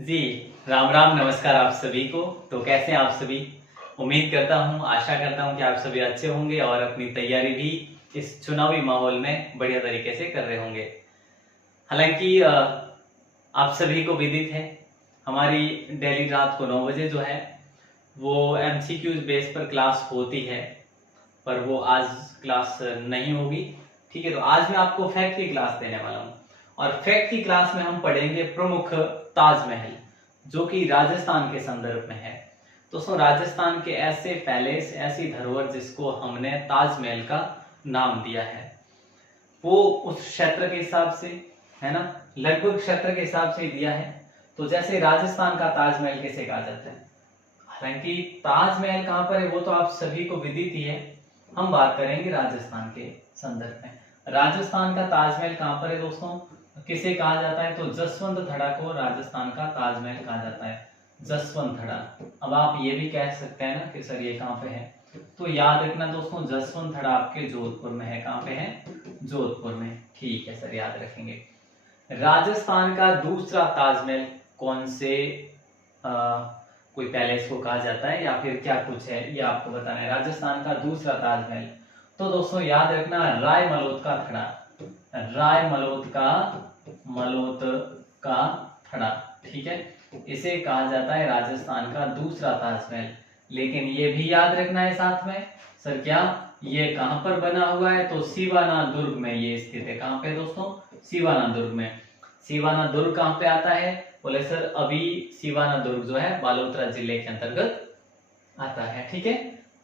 जी, राम राम, नमस्कार आप सभी को। तो कैसे हैं आप सभी? उम्मीद करता हूँ, आशा करता हूँ कि आप सभी अच्छे होंगे और अपनी तैयारी भी इस चुनावी माहौल में बढ़िया तरीके से कर रहे होंगे। हालांकि आप सभी को विदित है, हमारी डेली रात को 9 बजे जो है वो एमसीक्यूज बेस पर क्लास होती है, पर वो आज क्लास नहीं होगी। ठीक है, तो आज मैं आपको फैक्ट की क्लास देने वाला हूँ और फैक्ट की क्लास में हम पढ़ेंगे प्रमुख ताजमहल, जो कि राजस्थान के संदर्भ में है। दोस्तों, राजस्थान के ऐसे पैलेस, ऐसी धरोहर जिसको हमने ताजमहल का नाम दिया है, वो उस क्षेत्र के हिसाब से, है ना, लगभग क्षेत्र के हिसाब से दिया है। तो जैसे राजस्थान का ताजमहल किसे कहा जाता है, हालांकि ताजमहल कहाँ पर है वो तो आप सभी को विदित ही है। हम बात करेंगे राजस्थान के संदर्भ में। राजस्थान का ताजमहल कहाँ पर है दोस्तों, किसे कहा जाता है? तो जसवंत थड़ा को राजस्थान का ताजमहल कहा जाता है, जसवंत थड़ा। अब आप ये भी कह सकते हैं ना कि सर ये कहाँ पे है, तो याद रखना दोस्तों, जसवंत थड़ा आपके जोधपुर में है। कहाँ पे है? जोधपुर में। ठीक है सर, याद रखेंगे। राजस्थान का दूसरा ताजमहल कौन से कोई पैलेस को कहा जाता है या फिर क्या कुछ है, ये आपको बताना है। राजस्थान का दूसरा ताजमहल, तो दोस्तों याद रखना, राय मलोत का थड़ा, राय मलोत का थड़ा। ठीक है, इसे कहा जाता है राजस्थान का दूसरा ताजमहल। लेकिन ये भी याद रखना है साथ में, सर क्या ये कहां पर बना हुआ है? तो सिवाना दुर्ग में ये स्थित है। कहां पे दोस्तों? सिवाना दुर्ग में। सिवाना दुर्ग कहां पे आता है? बोले सर अभी सिवाना दुर्ग जो है बालोतरा जिले के अंतर्गत आता है। ठीक है,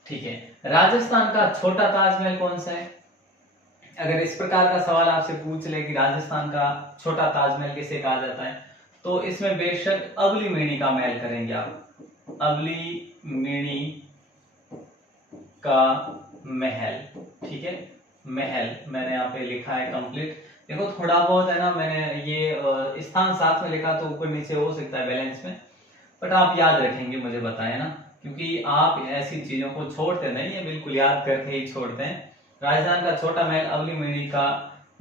ठीक है। राजस्थान का छोटा ताजमहल कौन सा है? अगर इस प्रकार का सवाल आपसे पूछ ले कि राजस्थान का छोटा ताजमहल किसे कहा जाता है, तो इसमें बेशक अवली मेणी का महल करेंगे आप। अवली मेणी का महल, ठीक है, महल मैंने यहाँ पे लिखा है कंप्लीट। देखो थोड़ा बहुत है ना, मैंने ये स्थान साथ में लिखा तो ऊपर नीचे हो सकता है बैलेंस में, बट आप याद रखेंगे, मुझे बताएं ना, क्योंकि आप ऐसी चीजों को छोड़ते नहीं है, बिल्कुल याद करके ही छोड़ते हैं। राजस्थान का छोटा महल अवली मेणी का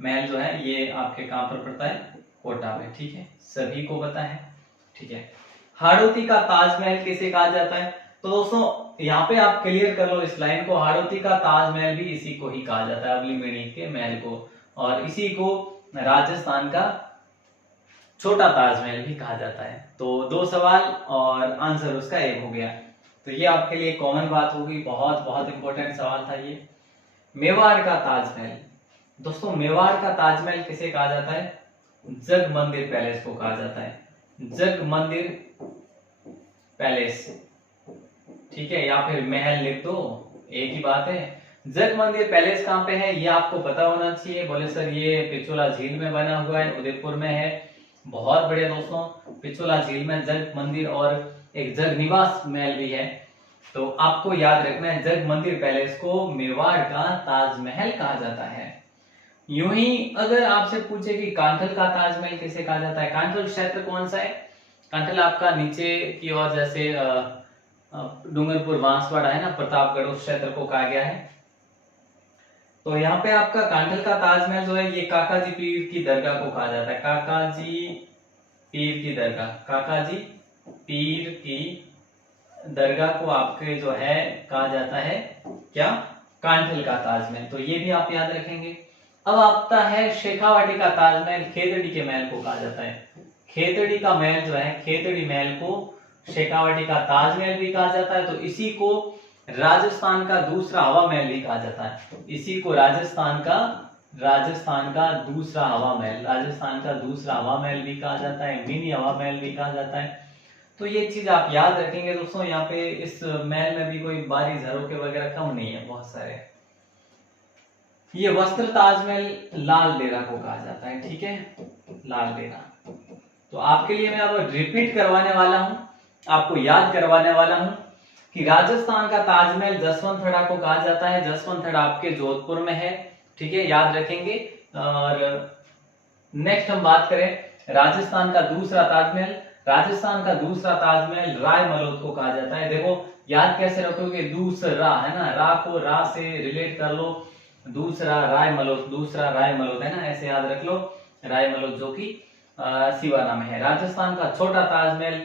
महल जो है ये आपके कहां पर पड़ता है? कोटा में। ठीक है, सभी को पता है। ठीक है, हाड़ौती का ताजमहल किसे कहा जाता है? तो दोस्तों यहाँ पे आप क्लियर कर लो इस लाइन को, हाड़ौती का ताजमहल भी इसी को ही कहा जाता है, अवली मेणी के महल को, और इसी को राजस्थान का छोटा ताजमहल भी कहा जाता है। तो 2 सवाल और आंसर उसका 1 हो गया। तो ये आपके लिए कॉमन बात होगी, बहुत बहुत इंपॉर्टेंट सवाल था ये। मेवाड़ का ताजमहल, दोस्तों मेवाड़ का ताजमहल किसे कहा जाता है? जग मंदिर पैलेस को कहा जाता है, जग मंदिर पैलेस। ठीक है, या फिर महल लिख दो, एक ही बात है। जग मंदिर पैलेस कहाँ पे है ये आपको पता होना चाहिए। बोले सर ये पिछोला झील में बना हुआ है, उदयपुर में है। बहुत बढ़िया दोस्तों, पिछोला झील में जग मंदिर और एक जग निवास महल भी है। तो आपको याद रखना है, जग मंदिर पैलेस को मेवाड़ का ताजमहल कहा जाता है। यूं ही अगर आपसे पूछे कि कांठल का ताजमहल किसे कहा जाता है, कांठल क्षेत्र कौन सा है? कांठल आपका नीचे की ओर, जैसे डूंगरपुर बांसवाड़ा है ना, प्रतापगढ़, उस क्षेत्र को कहा गया है। तो यहाँ पे आपका कांठल का ताजमहल जो है ये काका जी पीर की दरगाह को कहा जाता है, काका जी पीर की दरगाह, काका जी पीर की दरगाह को आपके जो है कहा जाता है क्या? कांठल का ताजमहल। तो ये भी आप याद रखेंगे। अब आता है शेखावाटी का ताजमहल, खेतड़ी के महल को कहा जाता है। खेतड़ी का महल जो है, खेतड़ी महल को शेखावाटी का ताजमहल भी कहा जाता है। तो इसी को राजस्थान का दूसरा हवा महल भी कहा जाता है, इसी को राजस्थान का दूसरा हवा महल, राजस्थान का दूसरा हवा महल भी कहा जाता है, मिनी हवा महल भी कहा जाता है। तो ये चीज आप याद रखेंगे दोस्तों। यहाँ पे इस महल में भी कोई बारी झरोखे वगैरह कम नहीं है, बहुत सारे। ये वस्त्र ताजमहल लाल डेरा को कहा जाता है। ठीक है, लाल डेरा। तो आपके लिए मैं अब रिपीट करवाने वाला हूं, आपको याद करवाने वाला हूं कि राजस्थान का ताजमहल जसवंत थड़ा को कहा जाता है। जसवंत थड़ा आपके जोधपुर में है। ठीक है, याद रखेंगे। और नेक्स्ट हम बात करें राजस्थान का दूसरा ताजमहल। राजस्थान का दूसरा ताजमहल राय मलोत को कहा जाता है। देखो याद कैसे रखोगे, दूसरा है ना, रा को रा से रिलेट कर लो, दूसरा राय मलोत, दूसरा राय मलोत है ना, ऐसे याद रख लो, राय मलोत जो कि सिवाना में है। राजस्थान का छोटा ताजमहल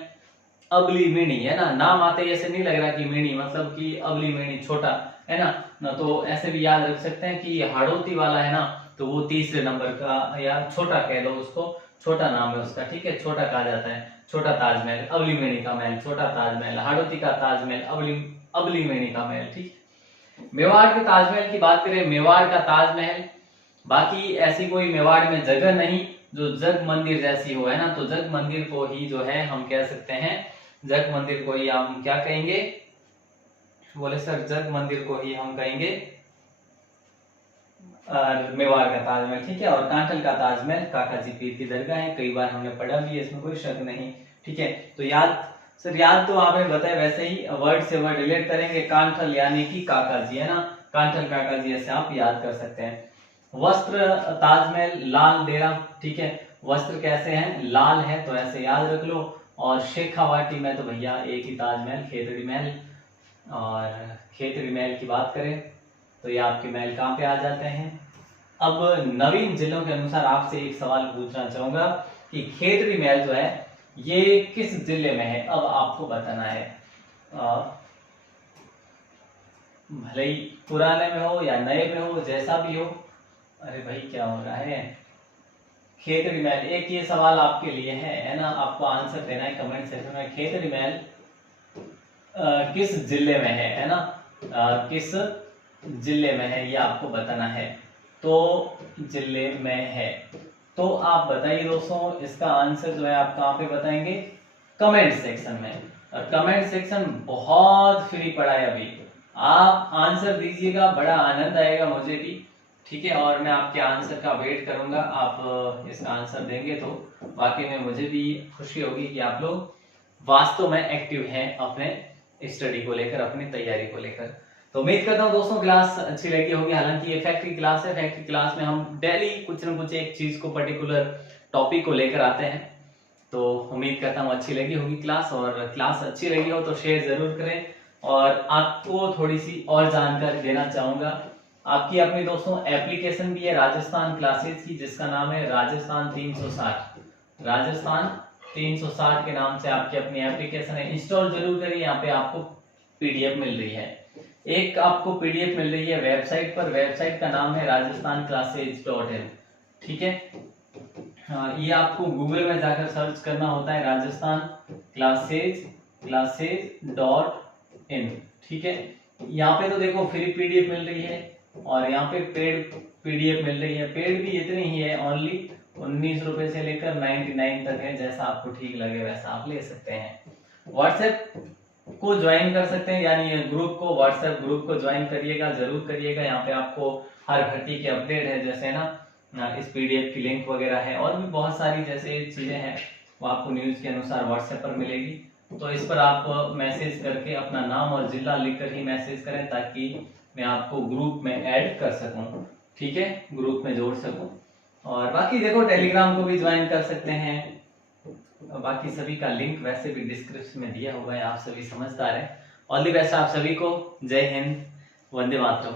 अबली मेणी है ना, नाम आते ही ऐसे नहीं लग रहा कि मेणी मतलब कि अबली मेणी छोटा है ना, तो ऐसे भी याद रख सकते हैं कि हाड़ौती वाला है ना, तो वो तीसरे नंबर का या छोटा कह लो उसको, छोटा नाम है उसका, ठीक है, छोटा कहा जाता है। छोटा ताजमहल, अबली मेणी का महल, छोटा ताजमहल, हाड़ौती का ताजमहल, अबली मेणी का महल, ठीक। मेवाड़ के ताजमहल की बात करें, मेवाड़ का ताजमहल, बाकी ऐसी कोई मेवाड़ में जगह नहीं जो जग मंदिर जैसी हो, है ना, तो जग मंदिर को ही जो है हम कह सकते हैं, जग मंदिर को ही हम क्या कहेंगे, बोले सर जग मंदिर को ही हम कहेंगे मेवाड़ का ताजमहल, ठीक है। और कांठल का ताजमहल काका जी पीर की दरगाह है, कई बार हमने पढ़ा भी है, इसमें कोई शक नहीं, ठीक है। तो याद तो आपने बताया, वैसे ही वर्ड से वर्ड रिलेट करेंगे, कांठल यानी कि काका जी, है ना, कांठल काका जी, ऐसे आप याद कर सकते हैं। वस्त्र ताजमहल लाल डेरा, ठीक है, वस्त्र कैसे हैं, लाल है, तो ऐसे याद रख लो। और शेखावाटी में तो भैया एक ही ताजमहल, खेतड़ी महल, और खेतड़ी महल की बात करें तो ये आपके महल कहाँ पे आ जाते हैं। अब नवीन जिलों के अनुसार आपसे एक सवाल पूछना चाहूंगा कि खेतड़ी महल जो है ये किस जिले में है, अब आपको बताना है। भले ही पुराने में हो या नए में हो, जैसा भी हो। अरे भाई क्या हो रहा है, खेतड़ी महल, एक ये सवाल आपके लिए है ना, आपको आंसर देना है कमेंट सेक्शन में। खेतड़ी महल किस जिले में है ना, किस जिले में है ये आपको बताना है। तो जिले में है, तो आप बताइए दोस्तों, इसका आंसर जो है आप कहाँ पे बताएंगे, कमेंट सेक्शन में। और कमेंट सेक्शन बहुत फ्री पड़ा है अभी, आप आंसर दीजिएगा, बड़ा आनंद आएगा मुझे भी, ठीक है। और मैं आपके आंसर का वेट करूंगा, आप इसका आंसर देंगे तो वाकई में मुझे भी खुशी होगी कि आप लोग वास्तव में एक्टिव हैं अपने स्टडी को लेकर, अपनी तैयारी को लेकर। तो उम्मीद करता हूँ दोस्तों क्लास अच्छी लगी होगी। हालांकि ये फैक्ट्री क्लास है, फैक्ट्री क्लास में हम डेली कुछ न कुछ एक चीज को, पर्टिकुलर टॉपिक को लेकर आते हैं। तो उम्मीद करता हूँ अच्छी लगी होगी क्लास, और क्लास अच्छी लगी हो तो शेयर जरूर करें। और आपको थोड़ी सी और जानकारी देना चाहूंगा, आपकी अपनी दोस्तों एप्लीकेशन भी है राजस्थान क्लासेस की, जिसका नाम है राजस्थान 360। राजस्थान 360 के नाम से आपकी अपनी एप्लीकेशन है, इंस्टॉल जरूर करिए। यहाँ पे आपको पीडीएफ मिल रही है, एक आपको पीडीएफ मिल रही है वेबसाइट पर, वेबसाइट का नाम है rajasthanclasses.in, ठीक है। हाँ, ये आपको गूगल में जाकर सर्च करना होता है, राजस्थान classes.in, ठीक है। यहाँ पे तो देखो फ्री पीडीएफ मिल रही है, और यहाँ पे पेड पीडीएफ मिल रही है। पेड भी इतनी ही है, ओनली 19 रुपए से लेकर 99 तक है, जैसा आपको ठीक लगे वैसा आप ले सकते हैं। व्हाट्सएप को ज्वाइन कर सकते हैं, यानी ग्रुप को, व्हाट्सएप ग्रुप को ज्वाइन करिएगा, जरूर करिएगा। यहाँ पे आपको हर भर्ती की अपडेट है, जैसे ना इस पीडीएफ की लिंक वगैरह है, और भी बहुत सारी जैसे चीजें हैं वो आपको न्यूज के अनुसार व्हाट्सएप पर मिलेगी। तो इस पर आप मैसेज करके अपना नाम और जिला लिखकर ही मैसेज करें, ताकि मैं आपको ग्रुप में ऐड कर सकूं, ठीक है, ग्रुप में जोड़ सकूं। और बाकी देखो टेलीग्राम को भी ज्वाइन कर सकते हैं, बाकी सभी का लिंक वैसे भी डिस्क्रिप्शन में दिया हुआ है, आप सभी समझदार हैं। ऑल द बेस्ट आप सभी को, जय हिंद, वंदे मातरम।